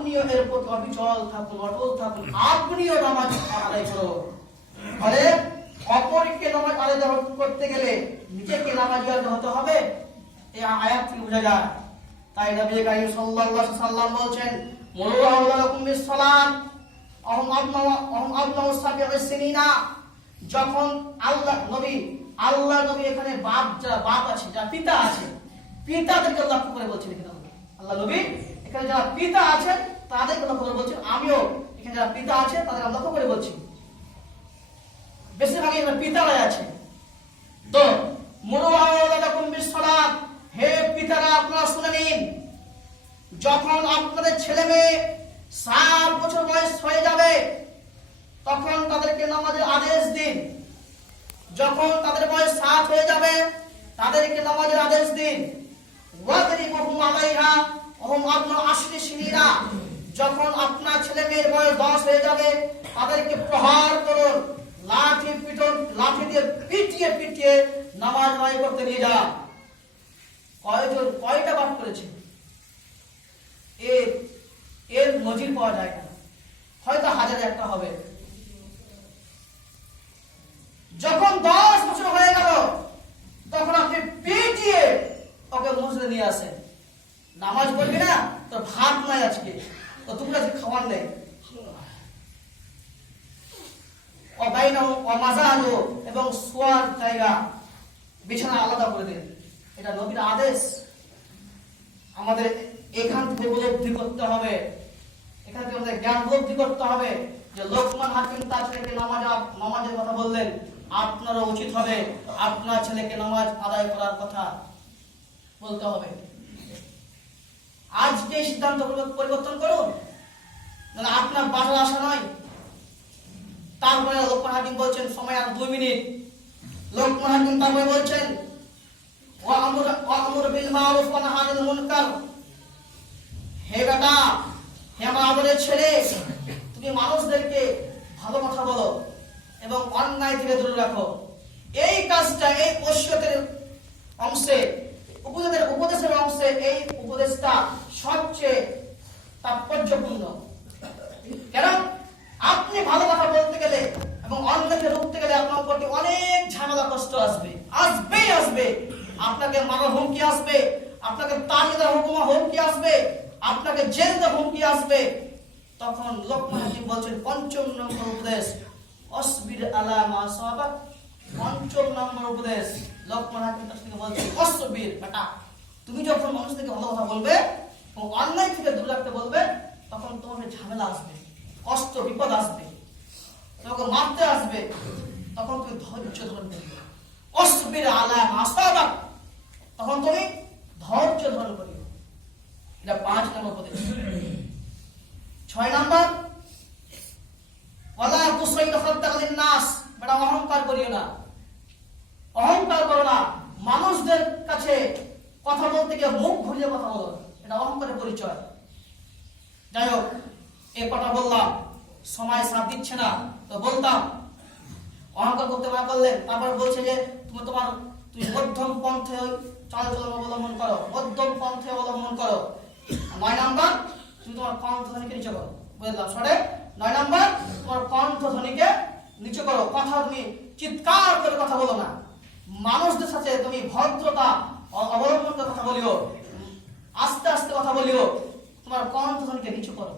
আপনিও এর প্রতি অবিচল থাকুন, অটল থাকুন, আপনিও নামাজ আদায় করুন। ফলে অপরকে নামাজ আদায় করতে গেলে নিজেকে নামাজি হতে হবে, এই আয়াত থেকে বোঝা যায়। তাই নবী কারীম সাল্লাল্লাহু আলাইহি সাল্লাম বলছেন, মুরু আওলাদাকুম বিস-সালাত আহম আবনাউ সাবি'আস সিনিনা। যখন আল্লাহ নবী এখানে বাপ আছে, যারা পিতা আছে, পিতাদেরকে লক্ষ্য করে বলছেন। এখানে আল্লাহ নবী এখানে যারা পিতা আছেন তাদেরকে লক্ষ্য করে বলছেন, আমিও এখানে যারা পিতা আছে তাদের লক্ষ্য করে বলছি। বেশিরভাগই এখানে পিতারাই আছে। তো মুরু আওলাদাকুম বিস-সালাত, হে পিতারা আপনারা শুনে নিন, যখন আপনাদের ছেলে মেয়ে 7 বছর বয়স হয়ে যাবে তখন তাদেরকে নামাজের আদেশ দিন। যখন তাদের বয়স 7 হয়ে যাবে তাদেরকে নামাজের আদেশ দিন। ওয়াদরিবুহুম আলাইহা ওহুম আবনাউ 10 সিনিনা। যখন আপনার ছেলে মেয়ের বয়স 10 হয়ে যাবে তাদেরকে প্রহার করুন, লাঠি দিয়ে পিটিয়ে নামাজ আদায় করতে নিয়ে যান। কয়টা বাপ করেছে এর নজির পাওয়া যায় না, হয়তো হাজারে একটা হবে। যখন 10 বছর হয়ে গেল তখন আপনি পিটিয়ে ওকে মসজিদে নিয়ে আসেন। নামাজ পড়বি না, তোর ভাত নাই আজকে, তো তুমি আজকে খাবার নেই, এবং শোয়ার জায়গা বিছানা আলাদা করে দিন। এটা নবীর আদেশ। আমাদের এখান থেকে উপলব্ধি করতে হবে, এখান থেকে আমাদের জ্ঞান উপলব্ধি করতে হবে যে লোকমান হাকিম তার ছেলেকে নামাজের কথা বললেন, আপনারও উচিত হবে আপনার ছেলেকে নামাজ আদায় করার কথা বলতে হবে। আজকে সিদ্ধান্ত পরিবর্তন করুন, আপনার বাসার আশা নয়। তারপরে লোকমান হাকিম বলছেন, সময় আর 2 মিনিট। লোকমান হাকিম তারপরে বলছেন, ওয়া'মুর বিল মা'রুফ ওয়া নাহি আনিল মুনকার। হে বেটা, হে আমার আদরের ছেলে, তুমি মানুষদেরকে ভালো কথা বলো এবং অন্যায় থেকে দূরে রাখো। এই কাজটা, এই ওসিয়তের অংশে, উপদেশের অংশে এই উপদেশটা সবচেয়ে তাৎপর্যপূর্ণ। কেন? আপনি ভালো কথা বলতে গেলে এবং অন্যকে রুখতে গেলে আপনার উপর অনেক ঝামেলা কষ্ট আসবে। আপনাকে মারার হুমকি আসবে, আপনাকে তাড়িয়ে হুকুমা হুমকি আসবে, আপনাকে জেল দেওয়ার হুমকি আসবে। তখন লোকমান হাকিম বলছেন 5ম নম্বর উপদেশ, অসবির আলা মা সাবাক। 5ম নম্বর উপদেশ লোকমান হাকিম তার থেকে বলছেন, অসবির বেটা, তুমি যখন মানুষদেরকে ভালো কথা বলবে এবং অন্যায় থেকে দূরে রাখতে বলবে তখন তোমার ঝামেলা আসবে, কষ্ট বিপদ আসবে, তোমাকে মারতে আসবে, তখন তুমি ধৈর্য ধারণ করবে। অসবির আলা মা সাবাক, তখন তুমি ধৈর্য ধারণ করবে। এটা 5 নম্বর উপদেশ। 6 নম্বর, ওয়ালা তুসাইদ খাদ্দাক লিন-নাস। বেটা, অহংকার করিও না, অহংকার করো না। মানুষদের কাছে কথা বলতে গিয়ে মুখ ঘুরিয়ে কথা বলো, এটা অহংকারের পরিচয়। যাই হোক, এই কথা বললাম, সময় সাথ দিচ্ছে না তো বলতাম। অহংকার করতে না বললেন, তারপর বলছে যে তুমি মধ্যম পন্থে চালচলন অবলম্বন করো, মধ্যম পন্থে অবলম্বন করো। 9 নম্বর, তুমি তোমার কণ্ঠধ্বনিকে নিচে করো। বুঝলাম সরে? 9 নম্বর, তোমার কণ্ঠধ্বনিকে নিচে করো। কথা তুমি চিৎকার করে কথা বলো না। মানুষদের সাথে তুমি ভদ্রতা অবলম্বন করে কথা বলিও, আস্তে আস্তে কথা বলিও, তোমার কণ্ঠধ্বনিকে নিচু করো।